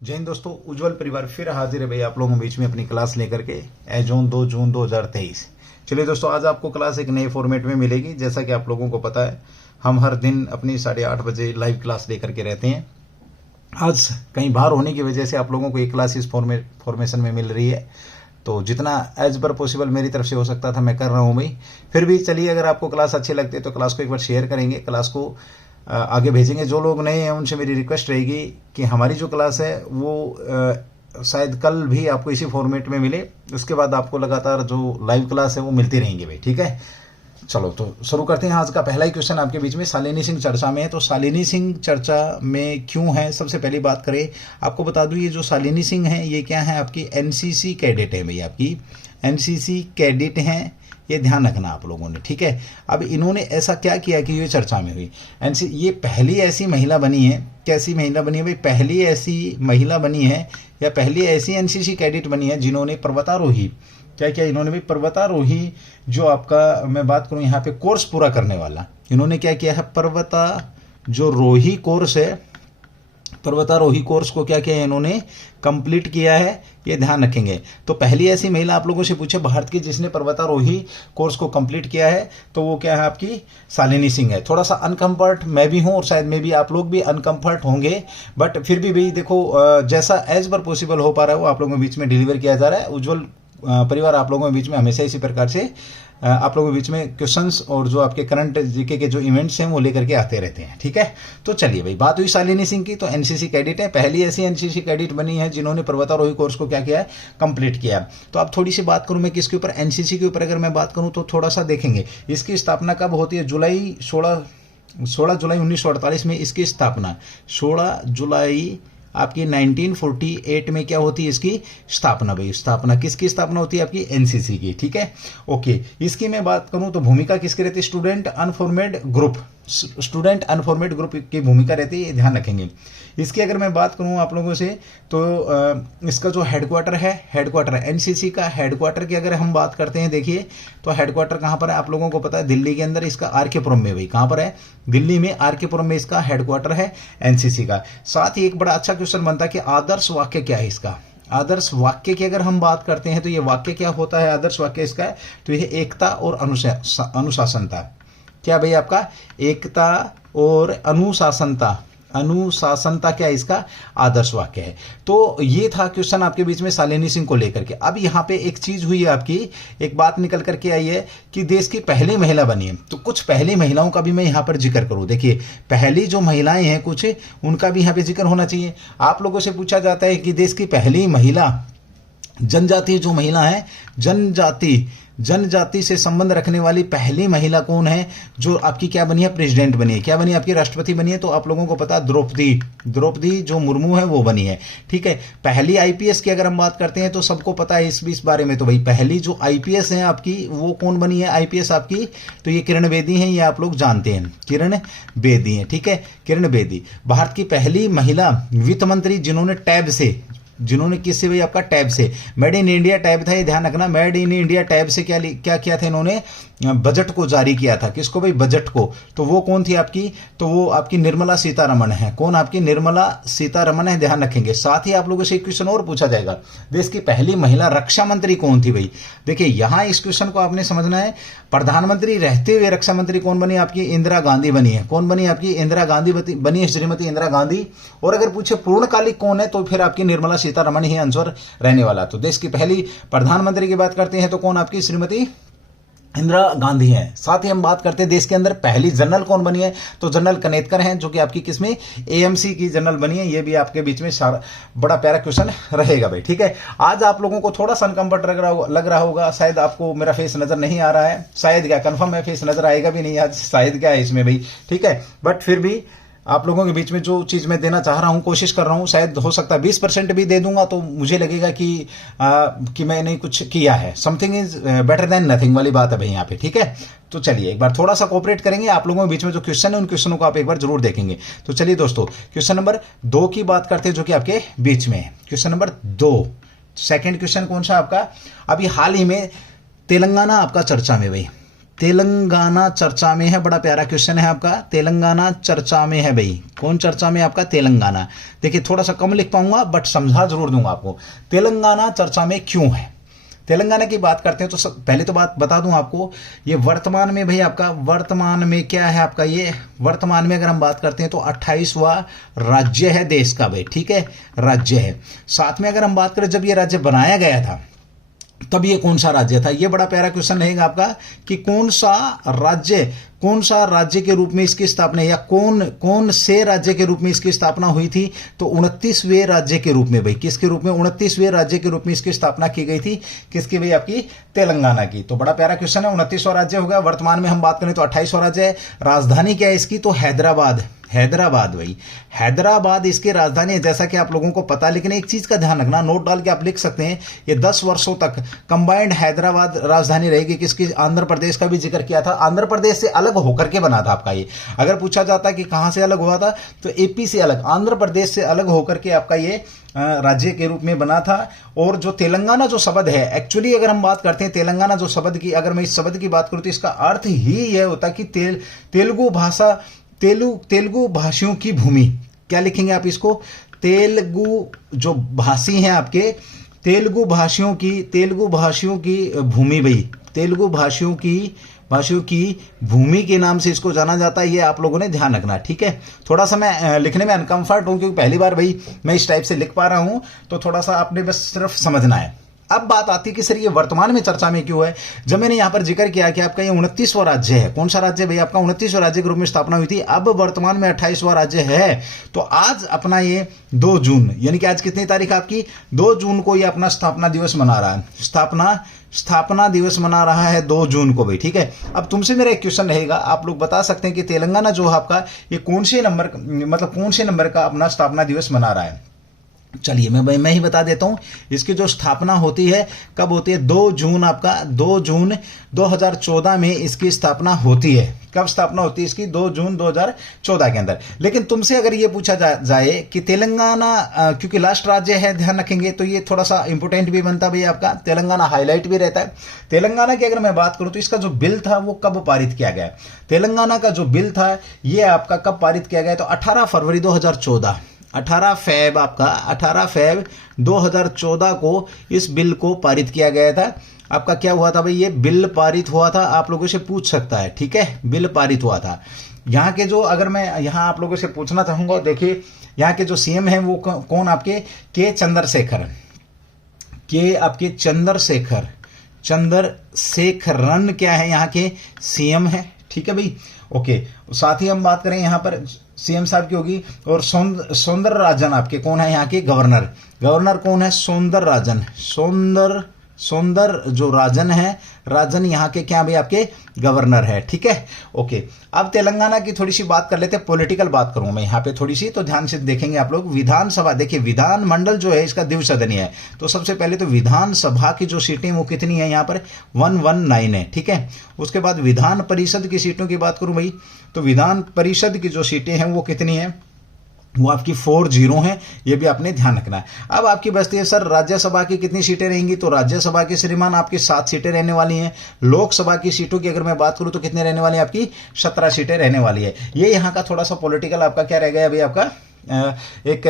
जय हिंद दोस्तों, उज्जवल परिवार फिर हाजिर है भाई आप लोगों के बीच में अपनी क्लास लेकर के एजोन 2 जून 2023। चलिए दोस्तों, आज आपको क्लास एक नए फॉर्मेट में मिलेगी। जैसा कि आप लोगों को पता है, हम हर दिन अपनी 8:30 बजे लाइव क्लास लेकर के रहते हैं। आज कहीं बाहर होने की वजह से आप लोगों को एक क्लास इस फॉर्मेशन में मिल रही है, तो जितना एज पर पॉसिबल मेरी तरफ से हो सकता था मैं कर रहा हूँ भाई। फिर भी चलिए, अगर आपको क्लास अच्छी लगती है तो क्लास को एक बार शेयर करेंगे, क्लास को आगे भेजेंगे। जो लोग नए हैं उनसे मेरी रिक्वेस्ट रहेगी कि हमारी जो क्लास है वो शायद कल भी आपको इसी फॉर्मेट में मिले, उसके बाद आपको लगातार जो लाइव क्लास है वो मिलती रहेंगी भाई, ठीक है। चलो तो शुरू करते हैं। आज का पहला ही क्वेश्चन आपके बीच में शालिनी सिंह चर्चा में है। तो शालिनी सिंह चर्चा में क्यों है, सबसे पहली बात करें, आपको बता दूं ये जो शालिनी सिंह है ये क्या है, आपकी एनसीसी कैडेट है भाई, आपकी एनसीसी कैडेट हैं, ये ध्यान रखना आप लोगों ने, ठीक है। अब इन्होंने ऐसा क्या किया कि ये चर्चा में हुई। ये पहली ऐसी महिला बनी है, कैसी महिला बनी है भाई, पहली ऐसी महिला बनी है या पहली ऐसी एनसीसी कैडेट बनी है जिन्होंने पर्वतारोही, क्या क्या इन्होंने भी पर्वतारोही जो आपका मैं बात करूं यहाँ पे कोर्स पूरा करने वाला, इन्होंने क्या किया है, जो रोही कोर्स है, पर्वतारोही कोर्स को क्या किया है इन्होंने कंप्लीट किया है, ये ध्यान रखेंगे। तो पहली ऐसी महिला आप लोगों से पूछे भारत की जिसने पर्वतारोही कोर्स को कंप्लीट किया है, तो वो क्या है, आपकी शालिनी सिंह है। थोड़ा सा अनकंफर्ट मैं भी हूं और शायद मैं भी आप लोग भी अनकंफर्ट होंगे, बट फिर भी भाई देखो, जैसा एज पर पॉसिबल हो पा रहा है वो आप लोगों के बीच में डिलीवर किया जा रहा है। उज्जवल परिवार आप लोगों के बीच में हमेशा इसी प्रकार से आप लोगों के बीच में क्वेश्चंस और जो आपके करंट जीके के जो इवेंट्स हैं वो लेकर के आते रहते हैं, ठीक है। तो चलिए भाई, बात हुई शालिनी सिंह की, तो एनसीसी कैडेट है, पहली ऐसी एनसीसी कैडेट बनी है जिन्होंने पर्वतारोही कोर्स को क्या किया है, कंप्लीट किया। तो अब थोड़ी सी बात करूं मैं किसके ऊपर, एनसीसी के ऊपर अगर मैं बात करूं तो थोड़ा सा देखेंगे इसकी स्थापना कब होती है, 16 जुलाई 1948 में इसकी स्थापना, 16 जुलाई आपकी 1948 में क्या होती है इसकी स्थापना भाई। स्थापना किसकी स्थापना होती है, आपकी एनसीसी की, ठीक है, ओके। इसकी मैं बात करूं तो भूमिका किसकी रहती है, स्टूडेंट अनफॉर्मेड ग्रुप की भूमिका रहती है, ध्यान रखेंगे। इसकी अगर मैं बात करूं आप लोगों से तो इसका जो हेडक्वार्टर है एनसीसी का हेडक्वार्टर की अगर हम बात करते हैं, देखिए तो हेडक्वार्टर कहां पर है, आप लोगों को पता है दिल्ली के अंदर इसका आरकेपुरम में भाई, कहां पर है, दिल्ली में आरकेपुरम में इसका हेडक्वार्टर है एनसीसी का। साथ ही एक बड़ा अच्छा क्वेश्चन बनता है कि आदर्श वाक्य क्या है इसका। आदर्श वाक्य की अगर हम बात करते हैं तो ये वाक्य क्या होता है, आदर्श वाक्य इसका है तो ये एकता और अनुशासनता, क्या भाई आपका एकता और अनुशासनता क्या इसका आदर्श वाक्य है। तो ये था क्वेश्चन आपके बीच में शालिनी सिंह को लेकर के। अब यहाँ पे एक चीज हुई है, आपकी एक बात निकल करके आई है कि देश की पहली महिला बनी है। तो कुछ पहली महिलाओं का भी मैं यहाँ पर जिक्र करूं। देखिए पहली जो महिलाएं हैं कुछ, उनका भी यहाँ पे जिक्र होना चाहिए। आप लोगों से पूछा जाता है कि देश की पहली महिला जनजातीय जो महिला है, जनजाति से संबंध रखने वाली पहली महिला कौन है जो आपकी क्या बनी है, प्रेसिडेंट बनी है, क्या बनी है, आपकी राष्ट्रपति बनी है। तो आप लोगों को पता द्रौपदी जो मुर्मू है वो बनी है, ठीक है। पहली आईपीएस की अगर हम बात करते हैं तो सबको पता है इस बारे में, तो भाई पहली जो आईपीएस है आपकी वो कौन बनी है, आईपीएस आपकी, तो ये किरण बेदी हैं, ये आप लोग जानते हैं, किरण बेदी हैं, ठीक है। किरण बेदी भारत की पहली महिला वित्त मंत्री जिन्होंने किससे भाई, आपका टैब से, मेड इन इंडिया टैब था, ये ध्यान रखना, मेड इन इंडिया टैब से क्या किया था इन्होंने, बजट को जारी किया था। किसको भाई, बजट को। तो वो कौन थी आपकी, तो वो आपकी निर्मला सीतारमण है। कौन, आपकी निर्मला सीतारमण है, ध्यान रखेंगे। साथ ही आप लोगों से एक क्वेश्चन और पूछा जाएगा, देश की पहली महिला रक्षा मंत्री कौन थी भाई। देखिए यहां इस क्वेश्चन को आपने समझना है, प्रधानमंत्री रहते हुए रक्षा मंत्री कौन बनी, आपकी इंदिरा गांधी बनी है। कौन बनी, आपकी इंदिरा गांधी बनी है, श्रीमती इंदिरा गांधी। और अगर पूछे पूर्णकालिक कौन है तो फिर आपकी निर्मला सीतारमण ही आंसर रहने वाला। तो देश की पहली प्रधानमंत्री की बात करते हैं तो कौन, आपकी श्रीमती इंदिरा गांधी है। साथ ही हम बात करते हैं देश के अंदर पहली जनरल कौन बनी है, तो जनरल कनेतकर हैं, जो कि आपकी किसमें, एएमसी की जनरल बनी है। ये भी आपके बीच में बड़ा प्यारा क्वेश्चन रहेगा भाई, ठीक है। आज आप लोगों को थोड़ा सा अनकंफर्ट लग रहा होगा, शायद आपको मेरा फेस नजर नहीं आ रहा है, शायद क्या कंफर्म है फेस नजर आएगा भी नहीं आज, शायद क्या है इसमें भाई, ठीक है। बट फिर भी आप लोगों के बीच में जो चीज मैं देना चाह रहा हूं, कोशिश कर रहा हूं, शायद हो सकता है 20% भी दे दूंगा तो मुझे लगेगा कि मैंने कुछ किया है। Something is better than nothing वाली बात है भाई यहाँ पे, ठीक है। तो चलिए एक बार थोड़ा सा कोऑपरेट करेंगे, आप लोगों के बीच में जो क्वेश्चन है उन क्वेश्चनों को आप एक बार जरूर देखेंगे। तो चलिए दोस्तों, क्वेश्चन नंबर 2 की बात करते हैं जो कि आपके बीच में है। क्वेश्चन नंबर 2, सेकेंड क्वेश्चन कौन सा आपका, अभी हाल ही में तेलंगाना आपका चर्चा में भाई, तेलंगाना चर्चा में है, बड़ा प्यारा क्वेश्चन है आपका। तेलंगाना चर्चा में है भाई, कौन चर्चा में? आपका तेलंगाना। देखिए थोड़ा सा कम लिख पाऊंगा बट समझा जरूर दूंगा आपको। तेलंगाना चर्चा में क्यों है? तेलंगाना की बात करते हैं तो पहले तो बात बता दूं आपको, ये वर्तमान में भाई आपका, वर्तमान में क्या है आपका, ये वर्तमान में अगर हम बात करते हैं तो 28वां राज्य है देश का भाई, ठीक है, राज्य है। साथ में अगर हम बात करें जब ये राज्य बनाया गया था तब ये कौन सा राज्य था? ये बड़ा प्यारा क्वेश्चन रहेगा आपका कि कौन सा राज्य के रूप में इसकी स्थापना, या कौन से राज्य के रूप में इसकी स्थापना हुई थी? तो 29वें राज्य के रूप में भाई, किसके रूप में? 29वें राज्य के रूप में इसकी स्थापना की गई थी। किसकी भाई? आपकी तेलंगाना की। तो बड़ा प्यारा क्वेश्चन है। 29वां राज्य होगा। वर्तमान में हम बात करें तो 28वां राज्य है। राजधानी क्या है इसकी? तो हैदराबाद भाई, हैदराबाद इसकी राजधानी है, जैसा कि आप लोगों को पता। लेकिन एक चीज का ध्यान रखना, नोट डाल के आप लिख सकते हैं, ये 10 वर्षों तक कंबाइंड हैदराबाद राजधानी रहेगी। किसकी? आंध्र प्रदेश का भी जिक्र किया था। आंध्र प्रदेश से अलग होकर के बना था आपका ये। अगर पूछा जाता कि कहां से अलग हुआ था तो एपी से अलग, आंध्र प्रदेश से अलग होकर के आपका ये राज्य के रूप में बना था। और जो तेलंगाना जो शब्द है, एक्चुअली अगर हम बात करते हैं तेलंगाना जो शब्द की, अगर मैं इस शब्द की बात करूं तो इसका अर्थ ही यह होता कि तेलुगु भाषियों की भूमि। क्या लिखेंगे आप इसको? तेलुगु जो भाषी हैं आपके, तेलुगु भाषियों की भूमि भाई, तेलुगु भाषियों की भूमि के नाम से इसको जाना जाता है। ये आप लोगों ने ध्यान रखना, ठीक है। थोड़ा सा मैं लिखने में अनकंफर्ट हूं क्योंकि पहली बार भाई मैं इस टाइप से लिख पा रहा हूं, तो थोड़ा सा आपने बस सिर्फ समझना है। अब बात आती है कि सर ये वर्तमान में चर्चा में क्यों है? जब मैंने यहां पर जिक्र किया कि आपका ये 29वां राज्य है, कौन सा राज्य भाई? आपका 29वां राज्य के रूप में स्थापना हुई थी। अब वर्तमान में 28वां राज्य है। तो आज अपना ये 2 जून, यानी कि आज कितनी तारीख आपकी? 2 जून को ये अपना स्थापना दिवस मना रहा है। स्थापना दिवस मना रहा है 2 जून को भाई, ठीक है। अब तुमसे मेरा एक क्वेश्चन रहेगा, आप लोग बता सकते हैं कि तेलंगाना जो है आपका, ये कौन से नंबर का अपना स्थापना दिवस मना रहा है? चलिए मैं ही बता देता हूं। इसकी जो स्थापना होती है कब होती है? 2 जून आपका, 2 जून 2014 में इसकी स्थापना होती है। कब स्थापना होती है इसकी? 2 जून 2014 के अंदर। लेकिन तुमसे अगर ये पूछा जाए कि तेलंगाना, क्योंकि लास्ट राज्य है, ध्यान रखेंगे, तो ये थोड़ा सा इंपोर्टेंट भी बनता भाई आपका, तेलंगाना हाईलाइट भी रहता है। तेलंगाना की अगर मैं बात करूं तो इसका जो बिल था वो कब पारित किया गया? तेलंगाना का जो बिल था ये आपका कब पारित किया गया? तो 18 फरवरी 2014, 18 फेब 2014 को इस बिल को पारित किया गया था। आपका क्या हुआ था भाई? ये बिल पारित हुआ था, आप लोगों से पूछ सकता है, ठीक है। बिल पारित हुआ था। यहाँ के जो, अगर मैं यहाँ आप लोगों से पूछना चाहूंगा, देखिए यहाँ के जो सीएम हैं वो कौन? आपके के चंद्रशेखरन क्या है यहाँ के सीएम है, ठीक है भाई, ओके। साथ ही हम बात करें यहाँ पर सीएम साहब की होगी, और सौंदरराजन आपके कौन है यहाँ के? गवर्नर कौन है? सौंदर जो राजन है, राजन यहाँ के क्या भाई? आपके गवर्नर है, ठीक है, ओके। अब तेलंगाना की थोड़ी सी बात कर लेते हैं, पॉलिटिकल बात करूंगा मैं यहाँ पे थोड़ी सी, तो ध्यान से देखेंगे आप लोग। विधानसभा, देखिए विधानमंडल जो है इसका द्विसदनीय है। तो सबसे पहले तो विधानसभा की जो सीटें वो कितनी है? यहाँ पर 119 है, ठीक है। उसके बाद विधान परिषद की सीटों की बात करूं भाई, तो विधान परिषद की जो सीटें हैं वो कितनी है? वो आपकी 40 है, ये भी आपने ध्यान रखना है। अब आपकी बचती है सर राज्यसभा की कितनी सीटें रहेंगी? तो राज्यसभा की श्रीमान आपकी 7 सीटें रहने वाली हैं। लोकसभा की सीटों की अगर मैं बात करूं तो कितने रहने वाली है? आपकी 17 सीटें रहने वाली है। ये यहाँ का थोड़ा सा पॉलिटिकल आपका क्या रह गया अभी? आपका एक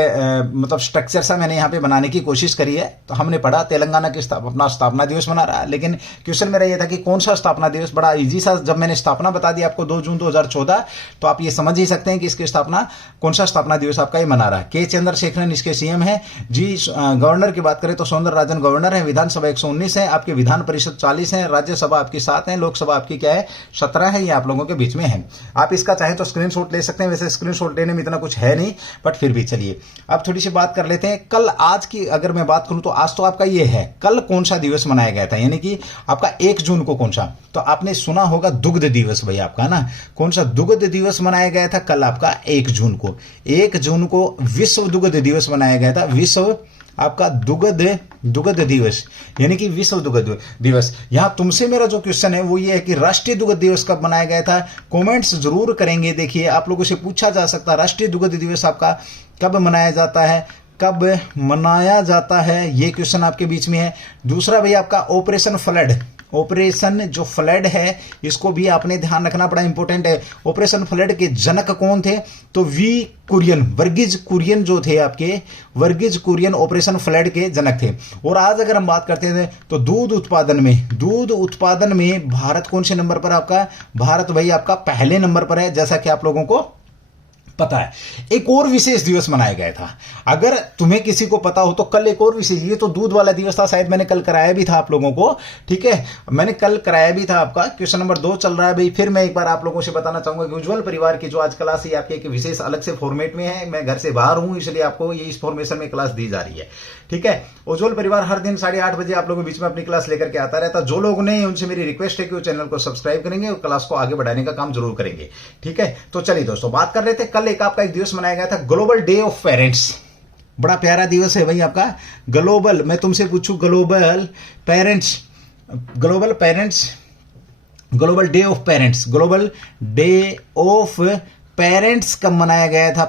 मतलब स्ट्रक्चर सा मैंने यहाँ पे बनाने की कोशिश करी है। तो हमने पढ़ा तेलंगाना की अपना स्थापना दिवस मना रहा है, लेकिन क्वेश्चन मेरा ये था कि कौन सा स्थापना दिवस? बड़ा इजी सा, जब मैंने स्थापना बता दी आपको 2 जून 2014, तो आप ये समझ ही सकते हैं कि इसकी स्थापना, कौन सा स्थापना दिवस आपका ये मना रहा है। के चंद्रशेखरन इसके सीएम है जी। गवर्नर की बात करें तो सौंदरराजन गवर्नर है। विधानसभा 119 है, आपके विधान परिषद 40 है, राज्यसभा आपकी 7 है, लोकसभा आपकी क्या है? 17 है। ये आप लोगों के बीच में है। आप इसका चाहें तो स्क्रीनशॉट ले सकते हैं, वैसे स्क्रीनशॉट लेने में इतना कुछ है नहीं, बट फिर भी चलिए अब थोड़ी सी बात कर लेते हैं। कल, आज की अगर मैं बात करूं तो आज तो आपका ये है, कल कौन सा दिवस मनाया गया था? यानी कि आपका 1 जून को कौन सा? तो आपने सुना होगा दुग्ध दिवस भाई आपका ना। कौन सा दुग्ध दिवस मनाया गया था? कल आपका 1 जून को। 1 जून को विश्व दुग्ध दिवस मनाया गया था। विश्व आपका दुग्ध दिवस, यानी कि विश्व दुग्ध दिवस। यहां तुमसे मेरा जो क्वेश्चन है वो ये है कि राष्ट्रीय दुग्ध दिवस कब मनाया गया था? कमेंट्स जरूर करेंगे। देखिए आप लोगों से पूछा जा सकता है राष्ट्रीय दुग्ध दिवस आपका कब मनाया जाता है, कब मनाया जाता है, ये क्वेश्चन आपके बीच में है। दूसरा भाई आपका ऑपरेशन फ्लड, ऑपरेशन जो फ्लड है इसको भी आपने ध्यान रखना, बड़ा इंपॉर्टेंट है। ऑपरेशन फ्लड के जनक कौन थे? तो वी कुरियन, वर्गीज कुरियन जो थे आपके, वर्गीज कुरियन ऑपरेशन फ्लड के जनक थे। और आज अगर हम बात करते हैं तो दूध उत्पादन में भारत कौन से नंबर पर? आपका भारत भाई आपका पहले नंबर पर है, जैसा कि आप लोगों को पता है। एक और विशेष दिवस मनाया गया था, अगर तुम्हें किसी को पता हो तो कल एक और विशेष, ये तो दूध वाला दिवस था, शायद मैंने कल कराया भी था आप लोगों को, ठीक है, मैंने कल कराया भी था आपका। क्वेश्चन नंबर 2 चल रहा है भाई। फिर मैं एक बार आप लोगों से बताना चाहूंगा कि उज्ज्वल परिवार की जो आज क्लास है आपकी एक विशेष अलग से फॉर्मेट में है। मैं घर से बाहर हूं इसलिए आपको ये इस फॉर्मेशन में क्लास दी जा रही है, ठीक है। उज्ज्वल परिवार हर दिन 8:30 बजे आप लोगों के बीच में अपनी क्लास लेकर के आता रहता है। जो लोग नहीं, उनसे मेरी रिक्वेस्ट है कि वो चैनल को सब्सक्राइब करेंगे और क्लास को आगे बढ़ाने का काम जरूर करेंगे, ठीक है। तो चलिए दोस्तों बात कर रहे थे, कल एक आपका एक दिवस मनाया गया था, ग्लोबल डे ऑफ पेरेंट्स। बड़ा प्यारा दिवस है भाई आपका ग्लोबल। मैं तुमसे पूछूं ग्लोबल डे ऑफ पेरेंट्स कब मनाया गया था?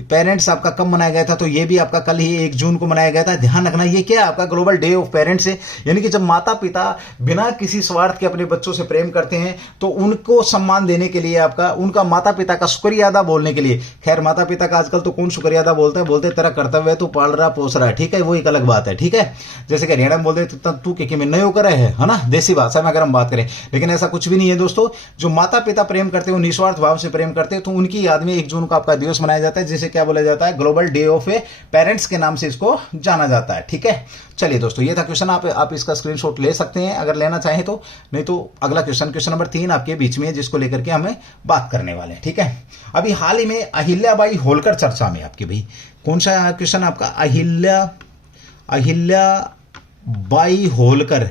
पेरेंट्स आपका कब मनाया गया था? तो ये भी आपका कल ही 1 जून को मनाया गया था। ध्यान रखना, ये क्या आपका ग्लोबल डे ऑफ पेरेंट्स है, यानी कि जब माता पिता बिना किसी स्वार्थ के अपने बच्चों से प्रेम करते हैं तो उनको सम्मान देने के लिए, आपका उनका माता पिता का शुक्रिया अदा बोलने के लिए। खैर माता पिता का आजकल तो कौन शुक्रिया अदा बोलता है, बोलते तेरा कर्तव्य है, तू पाल रहा पोस रहा है, ठीक है, वो एक अलग बात है, ठीक है। जैसे कि हरियाणा में बोलते तू के में नयो करे है ना, देसी भाषा में अगर हम बात करें। लेकिन ऐसा कुछ भी नहीं है दोस्तों, जो माता पिता प्रेम करते हैं, निस्वार्थ भाव से प्रेम करते हैं, तो उनकी याद में 1 जून को आपका दिवस मनाया जाता है, जिसे क्या बोला जाता है? ग्लोबल डे ऑफ पेरेंट्स के नाम से इसको जाना जाता है, ठीक है। चलिए दोस्तों ये था क्वेश्चन, आप इसका स्क्रीनशॉट ले सकते हैं अगर लेना चाहें तो, नहीं तो अगला क्वेश्चन नंबर 3 आपके बीच में है, जिसको लेकर के हमें बात करने वाले हैं, ठीक है। अभी हाल ही में अहिल्याबाई होलकर चर्चा में आपकी भाई कौन सा क्वेश्चन आपका? अहिल्याबाई होलकर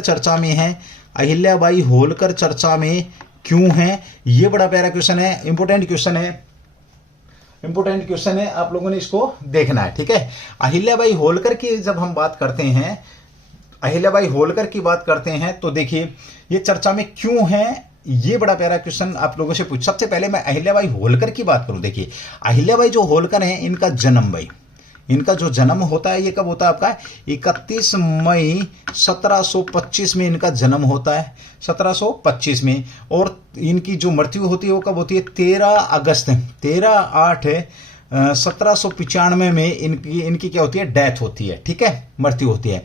चर्चा में है। अहिल्याबाई होलकर चर्चा में क्यों है? ये बड़ा प्यारा क्वेश्चन है, इंपॉर्टेंट क्वेश्चन है, आप लोगों ने इसको देखना है, ठीक है। अहिल्याबाई होलकर की जब हम बात करते हैं, अहिल्याबाई होलकर की बात करते हैं, तो देखिए ये चर्चा में क्यों है, ये बड़ा प्यारा क्वेश्चन आप लोगों से पूछ। सबसे पहले मैं अहिल्याबाई होलकर की बात करूं। देखिए अहिल्याबाई जो होलकर है, इनका जन्म भाई, इनका जो जन्म होता है ये कब होता है आपका? 31 मई 1725 में इनका जन्म होता है, 1725 में। और इनकी जो मृत्यु होती है वो कब होती है? 1795 में इनकी क्या होती है? डेथ होती है, ठीक है, मृत्यु होती है।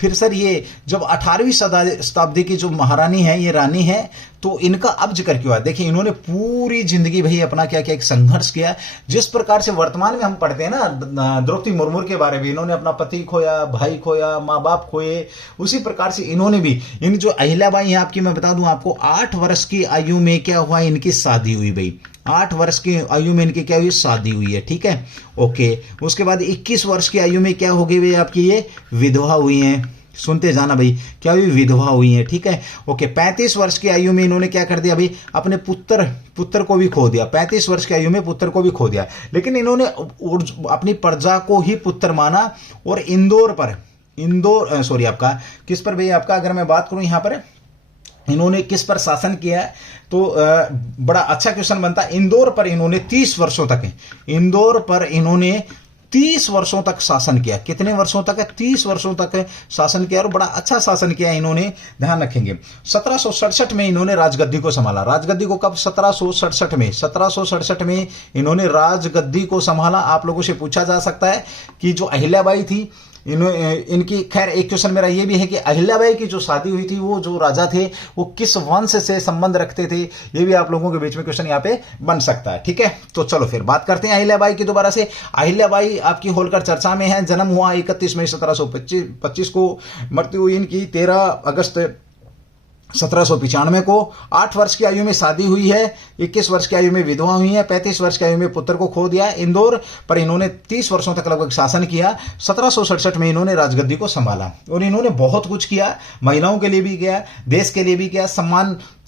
फिर सर ये जब 18वीं शताब्दी की जो महारानी है, ये रानी है, तो इनका अब जिक्र क्यों है? देखिए इन्होंने पूरी जिंदगी भाई अपना क्या क्या एक संघर्ष किया। जिस प्रकार से वर्तमान में हम पढ़ते हैं ना द्रौपदी मुर्मू के बारे में, इन्होंने अपना पति खोया, भाई खोया, माँ बाप खोए, उसी प्रकार से इन्होंने भी, इन जो अहिल्याबाई है आपकी, मैं बता दूं आपको, 8 वर्ष की आयु में क्या हुआ? इनकी शादी हुई भाई। 8 वर्ष की आयु में इनकी क्या हुई? शादी हुई है, ठीक है, ओके। उसके बाद 21 वर्ष की आयु में क्या हो गई भाई आपकी? ये विधवा हुई हैं। सुनते जाना भाई, क्या हुई? विधवा हुई है, ठीक है, ओके। 35 वर्ष की आयु में इन्होंने क्या कर दिया भाई? अपने पुत्र को भी खो दिया। 35 वर्ष की आयु में पुत्र को भी खो दिया, लेकिन इन्होंने अपनी प्रजा को ही पुत्र माना। और आपका किस पर भाई आपका, अगर मैं बात करूं यहां पर इन्होंने किस पर शासन किया है, तो बड़ा अच्छा क्वेश्चन बनता है। इंदौर पर इन्होंने 30 वर्षों तक शासन किया। कितने वर्षों तक है? 30 वर्षों तक शासन किया, और बड़ा अच्छा शासन किया इन्होंने, ध्यान रखेंगे। 1767 में इन्होंने राजगद्दी को संभाला। राजगद्दी को कब? 1767 में इन्होंने राजगद्दी को संभाला। आप लोगों से पूछा जा सकता है कि जो अहिल्याबाई थी, इनकी, खैर एक क्वेश्चन मेरा ये भी है कि अहिल्याबाई की जो शादी हुई थी, वो जो राजा थे वो किस वंश से संबंध रखते थे, ये भी आप लोगों के बीच में क्वेश्चन यहाँ पे बन सकता है, ठीक है। तो चलो फिर बात करते हैं अहिल्याबाई की दोबारा से। अहिल्याबाई आपकी होलकर चर्चा में है। जन्म हुआ 31 मई 1725 को, मृत्यु हुई इनकी 13 अगस्त 1795 को। 8 वर्ष की आयु में शादी हुई है, 21 वर्ष की आयु में विधवा हुई है, 35 वर्ष की आयु में पुत्र को खो दिया। इंदौर पर इन्होंने 30 वर्षों तक लगभग शासन किया। 1767 में इन्होंने राजगद्दी को संभाला, और इन्होंने बहुत कुछ किया, महिलाओं के लिए भी किया, देश के लिए भी किया,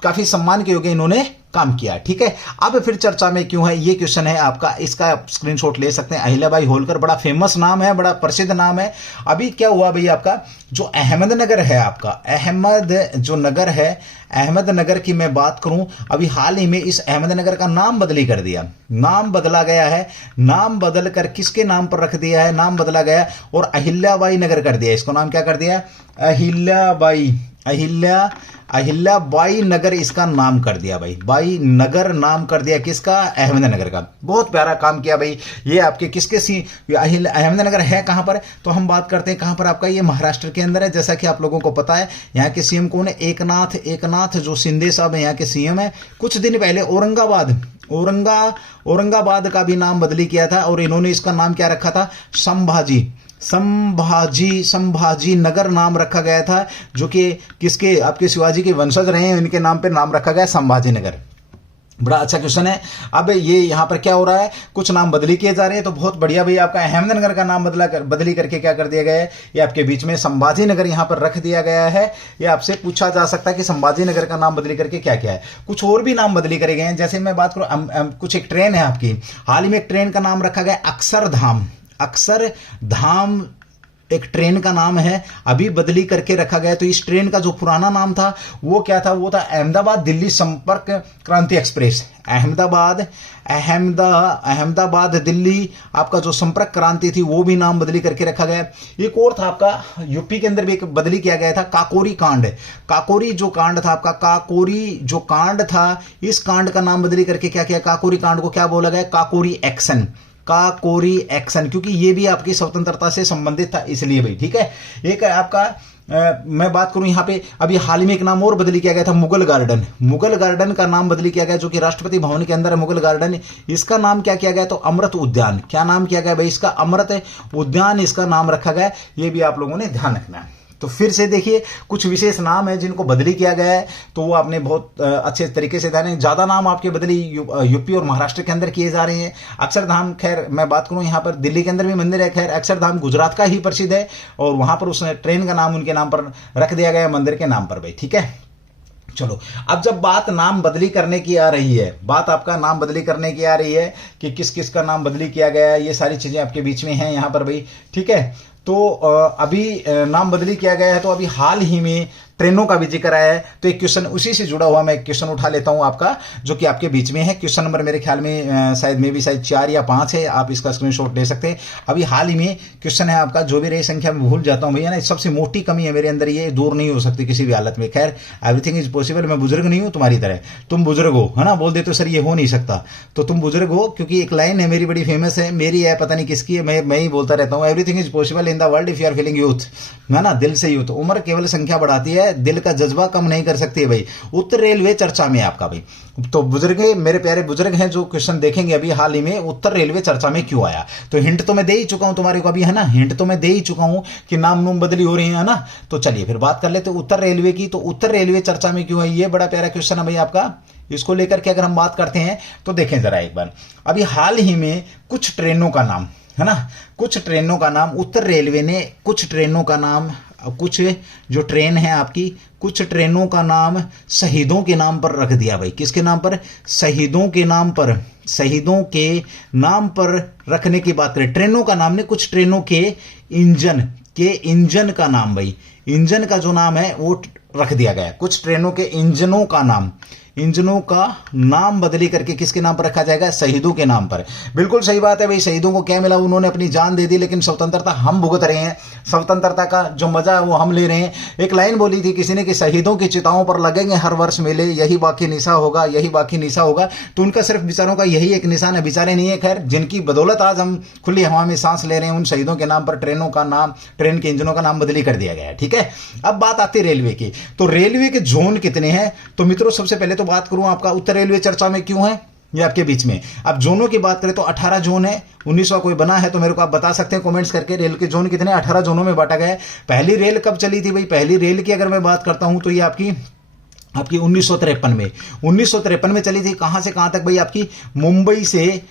काफी सम्मान के योग्य इन्होंने काम किया। ठीक है, अब फिर चर्चा में क्यों है, ये क्वेश्चन है आपका, इसका आप स्क्रीनशॉट ले सकते हैं। अहिल्याबाई होलकर बड़ा फेमस नाम है, बड़ा प्रसिद्ध नाम है। अभी क्या हुआ भाई, आपका जो अहमदनगर है, आपका अहमद जो नगर है, अहमदनगर की मैं बात करूं, अभी हाल ही में इस अहमदनगर का नाम बदली कर दिया, नाम बदला गया है। नाम बदल कर किसके नाम पर रख दिया है, नाम बदला गया और अहिल्याबाई नगर कर दिया। इसको नाम क्या कर दिया, अहिल्याबाई नगर इसका नाम कर दिया भाई, बाई नगर नाम कर दिया किसका, अहमदनगर का। बहुत प्यारा काम किया भाई। ये आपके किसके अहमदनगर है कहां पर, तो हम बात करते हैं कहां पर, आपका ये महाराष्ट्र के अंदर है। जैसा कि आप लोगों को पता है, यहाँ के सीएम कौन है, एकनाथ जो शिंदे साहब है यहाँ के सीएम है। कुछ दिन पहले औरंगाबाद का भी नाम बदली किया था और इन्होंने इसका नाम क्या रखा था, संभाजी नगर नाम रखा गया था, जो कि किसके, आपके शिवाजी के वंशज रहे हैं, इनके नाम पे नाम रखा गया संभाजी नगर। बड़ा अच्छा क्वेश्चन है। अब ये यहां पर क्या हो रहा है, कुछ नाम बदली किए जा रहे हैं, तो बहुत बढ़िया भाई। आपका अहमदनगर का नाम बदली करके क्या कर दिया गया है, ये आपके बीच में संभाजी नगर यहां पर रख दिया गया है। ये आपसे पूछा जा सकता है कि संभाजी नगर का नाम बदली करके क्या क्या है। कुछ और भी नाम बदली करे गए हैं, जैसे मैं बात करूं, कुछ एक ट्रेन है आपकी, हाल ही में एक ट्रेन का नाम रखा गया अक्षरधाम एक ट्रेन का नाम है, अभी बदली करके रखा गया। तो इस ट्रेन का जो पुराना नाम था वो क्या था, वो था अहमदाबाद दिल्ली संपर्क क्रांति एक्सप्रेस। अहमदाबाद दिल्ली आपका जो संपर्क क्रांति थी वो भी नाम बदली करके रखा गया। एक और था आपका, यूपी के अंदर भी एक बदली किया गया था, काकोरी जो कांड था, इस कांड का नाम बदली करके क्या किया, काकोरी कांड को क्या बोला गया, काकोरी एक्शन, क्योंकि ये भी आपकी स्वतंत्रता से संबंधित था, इसलिए भाई। ठीक है, एक आपका मैं बात करूं यहां पे, अभी हाल ही में एक नाम और बदली किया गया था, मुगल गार्डन का नाम बदली किया गया, जो कि राष्ट्रपति भवन के अंदर है मुगल गार्डन। इसका नाम क्या किया गया, तो अमृत उद्यान। क्या नाम किया गया भाई इसका, अमृत उद्यान इसका नाम रखा गया। ये भी आप लोगों ने ध्यान रखना है। तो फिर से देखिए, कुछ विशेष नाम है जिनको बदली किया गया है, तो वो आपने बहुत अच्छे तरीके से ध्यान। ज्यादा नाम आपके बदली यूपी और महाराष्ट्र के अंदर किए जा रहे हैं। अक्षरधाम, खैर मैं बात करूं यहाँ पर दिल्ली के अंदर भी मंदिर है, खैर अक्षरधाम गुजरात का ही प्रसिद्ध है और वहां पर उस ट्रेन का नाम उनके नाम पर रख दिया गया, मंदिर के नाम पर भाई। ठीक है, चलो अब जब बात नाम बदली करने की आ रही है, बात आपका नाम बदली करने की आ रही है कि किस किस का नाम बदली किया गया है, ये सारी चीजें आपके बीच में हैं यहाँ पर भाई। ठीक है, तो अभी नाम बदली किया गया है, तो अभी हाल ही में ट्रेनों का भी जिक्र आया है, तो एक क्वेश्चन उसी से जुड़ा हुआ मैं क्वेश्चन उठा लेता हूं आपका, जो कि आपके बीच में है। क्वेश्चन नंबर मेरे ख्याल में शायद 4 या 5 है, आप इसका स्क्रीनशॉट ले सकते हैं। अभी हाल ही में क्वेश्चन है आपका, जो भी रही संख्या मैं भूल जाता हूं भैया ना, सबसे मोटी कमी है मेरे अंदर, ये दूर नहीं हो सकती किसी भी हालत में। खैर एवरीथिंग इज पॉसिबल, मैं बुजुर्ग नहीं हूं तुम्हारी तरह, तुम बुजुर्ग हो, है ना, बोल देते सर ये हो नहीं सकता, तो तुम बुजुर्ग हो, क्योंकि एक लाइन है मेरी बड़ी फेमस है, मेरी है पता नहीं किसकी है, मैं ही बोलता रहता हूँ, everything is possible in the world if you are feeling youth, है ना, दिल से यूथ। उम्र केवल संख्या बढ़ाती है, दिल का जज्बा कम नहीं कर सकती है भाई। उत्तर रेलवे चर्चा में आपका भाई, तो बुजुर्ग, मेरे प्यारे बुजुर्ग हैं जो क्वेश्चन देखेंगे अभी हाल ही में, उत्तर रेलवे चर्चा में क्यों आया। तो हिंट तो मैं दे ही चुका हूं तुम्हारे को अभी, है ना, हिंट तो मैं दे ही चुका हूं कि नाम बदली हो रही है ना। तो चलिए फिर बात कर लेते उत्तर रेलवे की। तो उत्तर रेलवे चर्चा में क्यों है, ये बड़ा प्यारा क्वेश्चन है भाई आपका। इसको लेकर के अगर हम बात करते हैं तो देखें जरा एक बार, अभी हाल ही में कुछ ट्रेनों का नाम, है ना, कुछ ट्रेनों का नाम उत्तर रेलवे ने, कुछ ट्रेनों का नाम, कुछ जो ट्रेन है आपकी, कुछ ट्रेनों का नाम शहीदों के नाम पर रख दिया भाई। किसके नाम पर, शहीदों के नाम पर, शहीदों के नाम पर रखने की बात करें, ट्रेनों का नाम ने, कुछ ट्रेनों के इंजन का नाम भाई, इंजन का जो नाम है वो रख दिया गया। कुछ ट्रेनों के इंजनों का नाम बदली करके किसके नाम पर रखा जाएगा, शहीदों के नाम पर। बिल्कुल सही बात है भाई, शहीदों को क्या मिला, उन्होंने अपनी जान दे दी, लेकिन स्वतंत्रता हम भुगत रहे हैं, स्वतंत्रता का जो मजा है वो हम ले रहे हैं। एक लाइन बोली थी किसी ने कि शहीदों की चिताओं पर लगेंगे हर वर्ष मेले, यही बाकी निशा होगा, यही बाकी निशा होगा। तो उनका सिर्फ बेचारों का यही एक निशान है, बेचारे नहीं है, खैर जिनकी बदौलत आज हम खुली हवा में सांस ले रहे हैं, उन शहीदों के नाम पर ट्रेनों का नाम, ट्रेन के इंजनों का नाम बदली कर दिया गया है। ठीक है, अब बात आती है रेलवे की। तो रेलवे के जोन कितने हैं, तो मित्रों सबसे पहले तो बात करूं आपका उत्तर रेलवे चर्चा में क्यों है, ये आपके बीच में। अब जोनों की बात करें तो 18 जोन है, 1900 कोई बना है तो मेरे को आप बता सकते हैं कमेंट्स करके, रेल के जोन कितने, 18 जोनों में बांटा गया है। पहली रेल कब चली थी भाई, पहली रेल की अगर मैं बात करता हूं तो ये आपकी आपकी 1953 में चली थी। कहां से कहां तक भाई? आपकी मुंबई से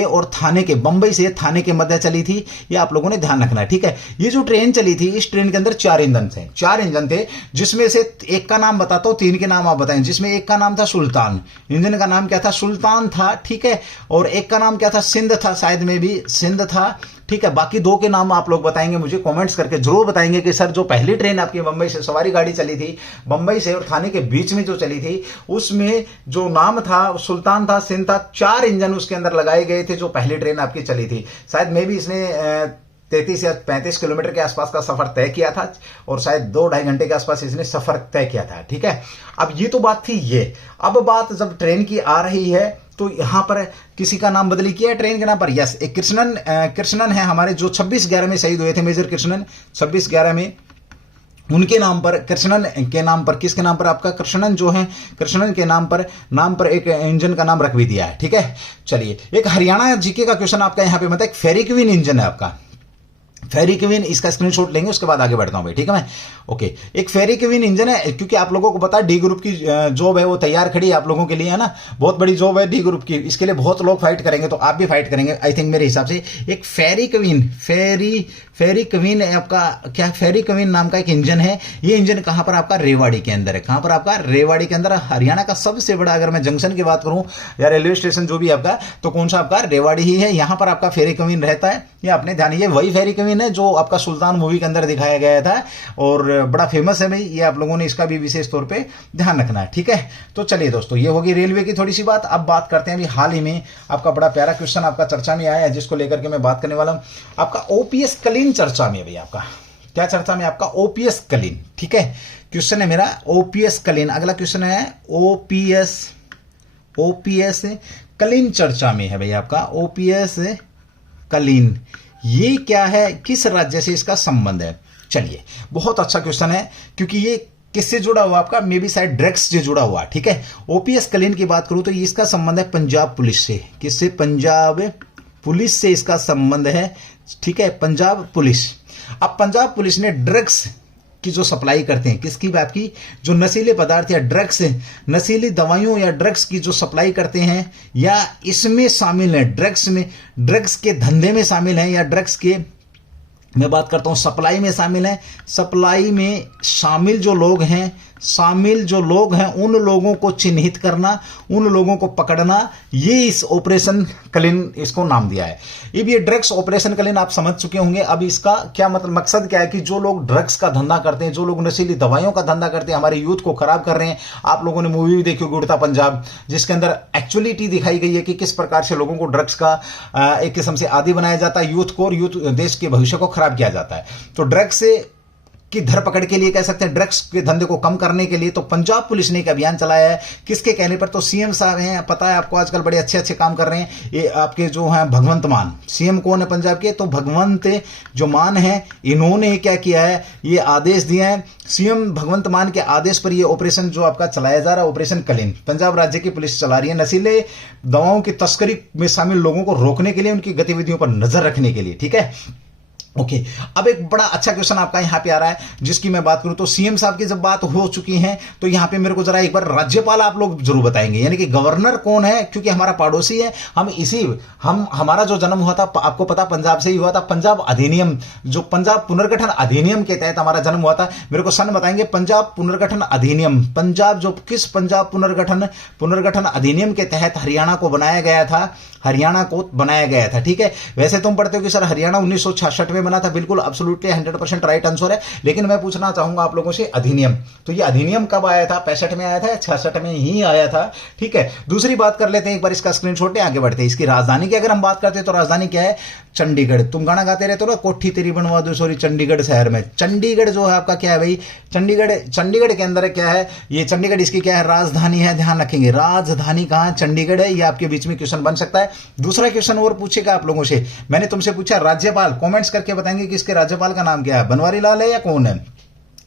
और बंबई से थाने के मध्य चली थी। ये आप लोगों ने ध्यान रखना है, ठीक है। ये जो ट्रेन चली थी, इस ट्रेन के अंदर 4 इंजन थे, जिसमें से एक का नाम बताता हूं, 3 के नाम आप बताएं। जिसमें एक का नाम था सुल्तान, इंजन का नाम क्या था? सुल्तान था, ठीक है। और एक का नाम क्या था? सिंध था, शायद में भी सिंध था, ठीक है। बाकी 2 के नाम आप लोग बताएंगे, मुझे कमेंट्स करके जरूर बताएंगे कि सर जो पहली ट्रेन आपकी बंबई से सवारी गाड़ी चली थी, बंबई से और थाने के बीच में जो चली थी, उसमें जो नाम था सुल्तान था, सिंध था, 4 इंजन उसके अंदर लगाए गए थे जो पहली ट्रेन आपकी चली थी। शायद में भी इसने 33 या 35 किलोमीटर के आसपास का सफर तय किया था और शायद 2-2.5 घंटे के आसपास इसने सफर तय किया था, ठीक है। अब ये तो बात थी ये। अब बात जब ट्रेन की आ रही है तो यहां पर किसी का नाम बदली किया है ट्रेन के नाम पर। यस, एक कृष्णन है हमारे, जो 26/11 में शहीद हुए थे, मेजर कृष्णन, 26/11 में। उनके नाम पर, कृष्णन के नाम पर, किसके नाम पर? आपका कृष्णन जो है, कृष्णन के नाम पर एक इंजन का नाम रख भी दिया है, ठीक है। चलिए, एक हरियाणा जीके का क्वेश्चन आपका यहां पे मतलब एक फेरी क्वीन इंजन है आपका, फेरी क्वीन, इसका स्क्रीनशॉट लेंगे, उसके बाद आगे बढ़ता हूं भाई, ठीक है। मैं ओके, एक फेरी क्वीन इंजन है, क्योंकि आप लोगों को पता है डी ग्रुप की जॉब है वो तैयार खड़ी है आप लोगों के लिए, है ना। बहुत बड़ी जॉब है डी ग्रुप की, इसके लिए बहुत लोग फाइट करेंगे, तो आप भी फाइट करेंगे आई थिंक मेरे हिसाब से। एक फेरी क्वीन आपका क्या, फेरी क्वीन नाम का एक इंजन है। ये इंजन कहां पर? आपका रेवाड़ी के अंदर है। कहां पर? आपका रेवाड़ी के अंदर। हरियाणा का सबसे बड़ा, अगर मैं जंक्शन की बात करूं या रेलवे स्टेशन जो भी आपका, तो कौन सा? आपका रेवाड़ी ही है। यहां पर आपका फेरी क्वीन रहता है, ये आपने ध्यान, ये वही फेरी क्वीन है जो आपका सुल्तान मूवी के अंदर दिखाया गया था और बड़ा फेमस है भाई, ये आप लोगों ने इसका भी विशेष तौर पे ध्यान रखना है, ठीक है। तो चलिए दोस्तों, ये होगी रेलवे की थोड़ी सी बात। अब बात करते हैं अभी हाल ही में आपका बड़ा प्यारा क्वेश्चन आपका चर्चा में आया है, जिसको लेकर के मैं बात करने वाला हूं। आपका ओपीएस कलीन चर्चा में भैया, आपका क्या चर्चा में? आपका ओपीएस कलीन, ठीक है। क्वेश्चन है मेरा ओपीएस कलीन। अगला क्वेश्चन है ओपीएस कलीन चर्चा में है भैया आपका ओपीएस कलीन। ये क्या है? किस राज्य से इसका संबंध है? चलिए, बहुत अच्छा क्वेश्चन है, क्योंकि ये किससे जुड़ा हुआ? आपका मे बी शायद ड्रग्स से जुड़ा हुआ, ठीक है। ओपीएस कलीन की बात करूं तो इसका संबंध है पंजाब पुलिस से। किससे? पंजाब पुलिस से इसका संबंध है, ठीक है, पंजाब पुलिस। अब पंजाब पुलिस ने ड्रग्स की जो सप्लाई करते हैं, किसकी बात की? जो नशीले पदार्थ या ड्रग्स, नशीली दवाइयों या ड्रग्स की जो सप्लाई करते हैं या इसमें शामिल है, ड्रग्स के धंधे में शामिल है, या ड्रग्स के, मैं बात करता हूं सप्लाई में शामिल है, सप्लाई में शामिल जो लोग हैं, उन लोगों को चिन्हित करना, उन लोगों को पकड़ना, ये इस ऑपरेशन कलीन इसको नाम दिया है। अब ये ड्रग्स ऑपरेशन कलीन आप समझ चुके होंगे। अब इसका क्या मतलब, मकसद क्या है कि जो लोग ड्रग्स का धंधा करते हैं, जो लोग नशीली दवाइयों का धंधा करते हैं, हमारे यूथ को खराब कर रहे हैं। आप लोगों ने मूवी भी देखी होगी उड़ता पंजाब, जिसके अंदर एक्चुअलिटी दिखाई गई है कि किस प्रकार से लोगों को ड्रग्स का एक किस्म से आदी बनाया जाता है, यूथ को, और यूथ देश के भविष्य को खराब किया जाता है। तो ड्रग्स से की धरपकड़ के लिए, कह सकते हैं ड्रग्स के धंधे को कम करने के लिए, तो पंजाब पुलिस ने एक अभियान चलाया है। किसके कहने पर? तो सीएम साहब हैं, पता है आपको, आजकल बड़े अच्छे काम कर रहे हैं। ये आपके जो हैं भगवंत मान, सीएम कौन है पंजाब के? तो भगवंत जो मान है, इन्होंने क्या किया है, ये आदेश दिए हैं। सीएम भगवंत मान के आदेश पर यह ऑपरेशन जो आपका चलाया जा रहा है, ऑपरेशन कलीन, पंजाब राज्य की पुलिस चला रही है, नशीले दवाओं की तस्करी में शामिल लोगों को रोकने के लिए, उनकी गतिविधियों पर नजर रखने के लिए, ठीक है। ओके, अब एक बड़ा अच्छा क्वेश्चन आपका यहां पे आ रहा है, जिसकी मैं बात करूं तो सीएम साहब की जब बात हो चुकी है, तो यहां पे मेरे को जरा एक बार राज्यपाल आप लोग जरूर बताएंगे, यानी कि गवर्नर कौन है, क्योंकि हमारा पड़ोसी है। हमारा जो जन्म हुआ था, आपको पता, पंजाब से ही हुआ था। पंजाब अधिनियम, जो पंजाब पुनर्गठन अधिनियम के तहत हमारा जन्म हुआ था। मेरे को सन बताएंगे, पंजाब पुनर्गठन अधिनियम, किस पंजाब पुनर्गठन अधिनियम के तहत हरियाणा को बनाया गया था, ठीक है। वैसे तुम पढ़ते हो कि सर हरियाणा 1966 में बना था, बिल्कुल एब्सोल्युटली 100% राइट आंसर है। लेकिन मैं पूछना चाहूंगा आप लोगों से, अधिनियम, तो ये अधिनियम कब आया था? 65 में आया था या 66 में ही आया था, ठीक है। दूसरी बात कर लेते हैं, एक बार इसका स्क्रीनशॉट आगे बढ़ते हैं। इसकी राजधानी की अगर हम बात करते हैं तो राजधानी क्या है? चंडीगढ़। तुम गाना गाते रहते हो ना, कोठी तेरी बनवा दो, सॉरी चंडीगढ़ शहर में। चंडीगढ़ जो है आपका क्या है भाई? चंडीगढ़ के अंदर क्या है? ये चंडीगढ़ इसकी क्या है? राजधानी है, ध्यान रखेंगे। राजधानी कहां? चंडीगढ़ है। ये आपके बीच में क्वेश्चन बन सकता है। दूसरा क्वेश्चन और पूछेगा आप लोगों से, मैंने तुमसे पूछा राज्यपाल, कमेंट्स करके बताएंगे कि इसके राज्यपाल का नाम क्या है, बनवारी लाल है या कौन है?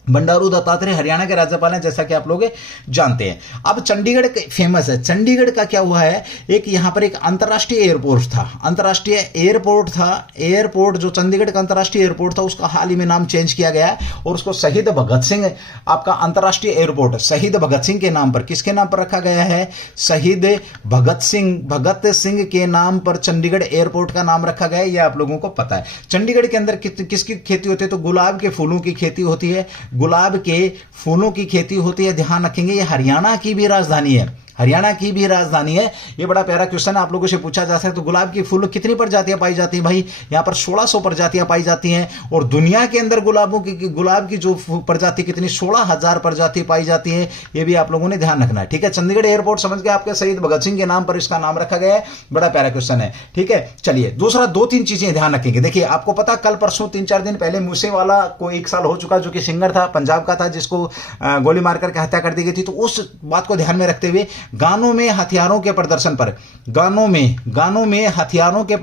बंडारू दत्तात्रेय हरियाणा के राज्यपाल हैं, जैसा कि आप लोग जानते हैं। अब चंडीगढ़ फेमस है। चंडीगढ़ का क्या हुआ है, एक यहां पर एक अंतर्राष्ट्रीय एयरपोर्ट था, अंतर्राष्ट्रीय एयरपोर्ट था। एयरपोर्ट जो चंडीगढ़ का अंतर्राष्ट्रीय एयरपोर्ट था उसका हाल ही में नाम चेंज किया गया है और उसको शहीद भगत सिंह आपका अंतर्राष्ट्रीय एयरपोर्ट शहीद भगत सिंह के नाम पर, किसके नाम पर रखा गया है, शहीद भगत सिंह के नाम पर चंडीगढ़ एयरपोर्ट का नाम रखा गया है। यह आप लोगों को पता है। चंडीगढ़ के अंदर किसकी खेती होती है, तो गुलाब के फूलों की खेती होती है, गुलाब के फूलों की खेती होती है। ध्यान रखेंगे ये हरियाणा की भी राजधानी है, हरियाणा की भी राजधानी है। ये बड़ा प्यारा क्वेश्चन आप लोगों से पूछा जा सकता है। तो गुलाब की फूल कितनी प्रजातियां पाई जाती हैं भाई, यहां पर 1600 प्रजातियां पाई जाती हैं और दुनिया के अंदर गुलाब की जो प्रजाति कितनी 16,000 प्रजाति पाई जाती है। ये भी आप लोगों ने ध्यान रखना है, ठीक है। चंडीगढ़ एयरपोर्ट समझ गए आपके, शहीद भगत सिंह के नाम पर इसका नाम रखा गया है। बड़ा प्यारा क्वेश्चन है, ठीक है। चलिए दूसरा 2-3 चीजें ध्यान रखेंगे। देखिए आपको पता कल परसों 3-4 दिन पहले मूसेवाला को 1 साल हो चुका, जो कि सिंगर था, पंजाब का था, जिसको गोली मारकर के हत्या कर दी गई थी। तो उस बात को ध्यान में रखते हुए गानों में हथियारों के प्रदर्शन पर, गानों में हथियारों के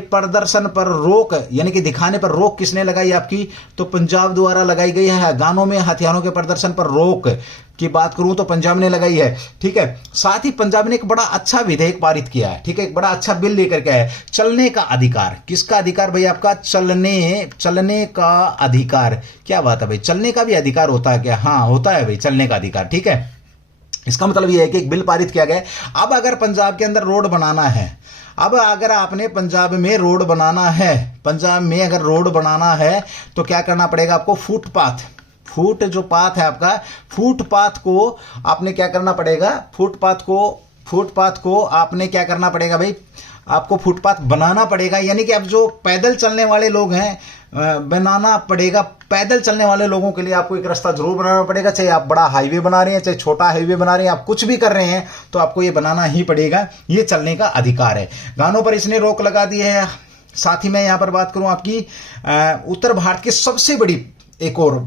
प्रदर्शन पर रोक, यानी कि दिखाने पर रोक किसने लगाई आपकी, तो पंजाब द्वारा लगाई गई है। गानों में हथियारों के प्रदर्शन पर रोक की बात करूं तो पंजाब ने लगाई है, ठीक है। साथ ही पंजाब ने एक बड़ा अच्छा विधेयक पारित किया है, ठीक है, एक बड़ा अच्छा बिल लेकर के आया, चलने का अधिकार। किसका अधिकार भाई, आपका चलने का अधिकार। क्या बात है भाई, चलने का भी अधिकार होता है क्या, हाँ होता है भाई, चलने का अधिकार, ठीक है। इसका मतलब यह है कि एक बिल पारित किया गया। अब अगर पंजाब के अंदर रोड बनाना है, अब अगर आपने पंजाब में रोड बनाना है, पंजाब में अगर रोड बनाना है तो क्या करना पड़ेगा आपको, फुटपाथ है आपका, फुटपाथ को आपने क्या करना पड़ेगा, फुटपाथ को आपने क्या करना पड़ेगा भाई, आपको फुटपाथ बनाना पड़ेगा। यानी कि अब जो पैदल चलने वाले लोग हैं बनाना पड़ेगा, पैदल चलने वाले लोगों के लिए आपको एक रास्ता जरूर बनाना पड़ेगा। चाहे आप बड़ा हाईवे बना रहे हैं, चाहे छोटा हाईवे बना रहे हैं, आप कुछ भी कर रहे हैं तो आपको ये बनाना ही पड़ेगा। ये चलने का अधिकार है। गानों पर इसने रोक लगा दी है। साथ ही मैं यहां पर बात करूं आपकी उत्तर भारत की सबसे बड़ी, एक और